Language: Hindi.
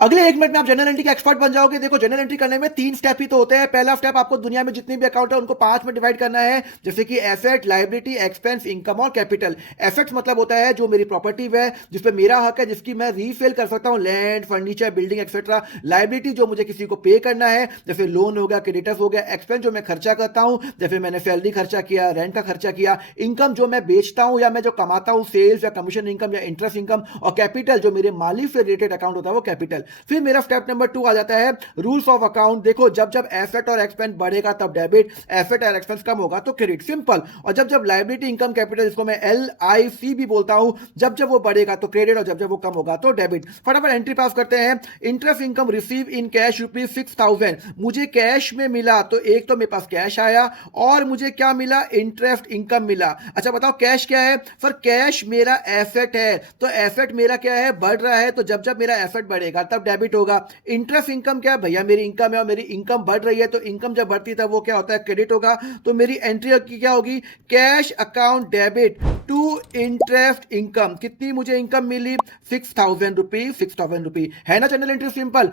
अगले 1 मिनट में आप जनरल एंट्री के एक्सपर्ट बन जाओगे। देखो, जनरल एंट्री करने में 3 स्टेप ही तो होते हैं। पहला स्टेप, आपको दुनिया में जितनी भी अकाउंट है उनको 5 में डिवाइड करना है, जैसे कि एसेट, लायबिलिटी, एक्सपेंस, इनकम और कैपिटल। एसेट्स मतलब होता है जो मेरी प्रॉपर्टी है, जिसपे मेरा हक है, जिसकी मैं रीसेल कर सकता हूँ, land, furniture, building etcetera. Liability जो मुझे किसी को पे करना है, जैसे लोन हो गया, क्रेडिटर्स हो गया। एक्सपेंस जो मैं खर्चा करता हूँ, जैसे मैंने सैलरी खर्चा किया, रेंट का खर्चा किया। इनकम जो मैं बेचता हूँ या मैं जो कमाता हूँ, सेल्स या कमीशन इनकम या इंटरेस्ट इनकम। और कैपिटल जो मेरे मालिक से रिलेटेड अकाउंट होता है, वो कैपिटल। फिर मेरा स्टेप नंबर 2 आ जाता है रूल्स ऑफ अकाउंट। देखो, जब जब एसेट और एक्सपेंस बढ़ेगा तब डेबिट, एसेट और एक्सपेंस कम होगा तो क्रेडिट, सिंपल। और जब जब लायबिलिटी, इनकम, कैपिटल, इसको मैं LIC भी बोलता हूं, जब जब वो बढ़ेगा तो क्रेडिट और जब जब वो कम होगा तो डेबिट। फटाफट एंट्री पास करते हैं। Interest income receive in cash ₹6,000, मुझे कैश में मिला, तो एक तो मेरे पास कैश आया और मुझे क्या मिला, इंटरेस्ट इनकम मिला। अच्छा बताओ, कैश क्या है सर? कैश मेरा एसेट है, तो एसेट मेरा क्या है, बढ़ रहा है, तो जब जब मेरा एसेट बढ़ेगा तब डेबिट होगा। इंटरेस्ट इनकम क्या है भैया, मेरी इनकम है और मेरी इनकम बढ़ रही है, तो इनकम जब बढ़ती है तब वो क्या होता है, क्रेडिट होगा। तो मेरी एंट्री की क्या होगी, cash account debit to interest income. कितनी मुझे इनकम मिली, ₹6,000, ₹6,000 है ना। General entry simple.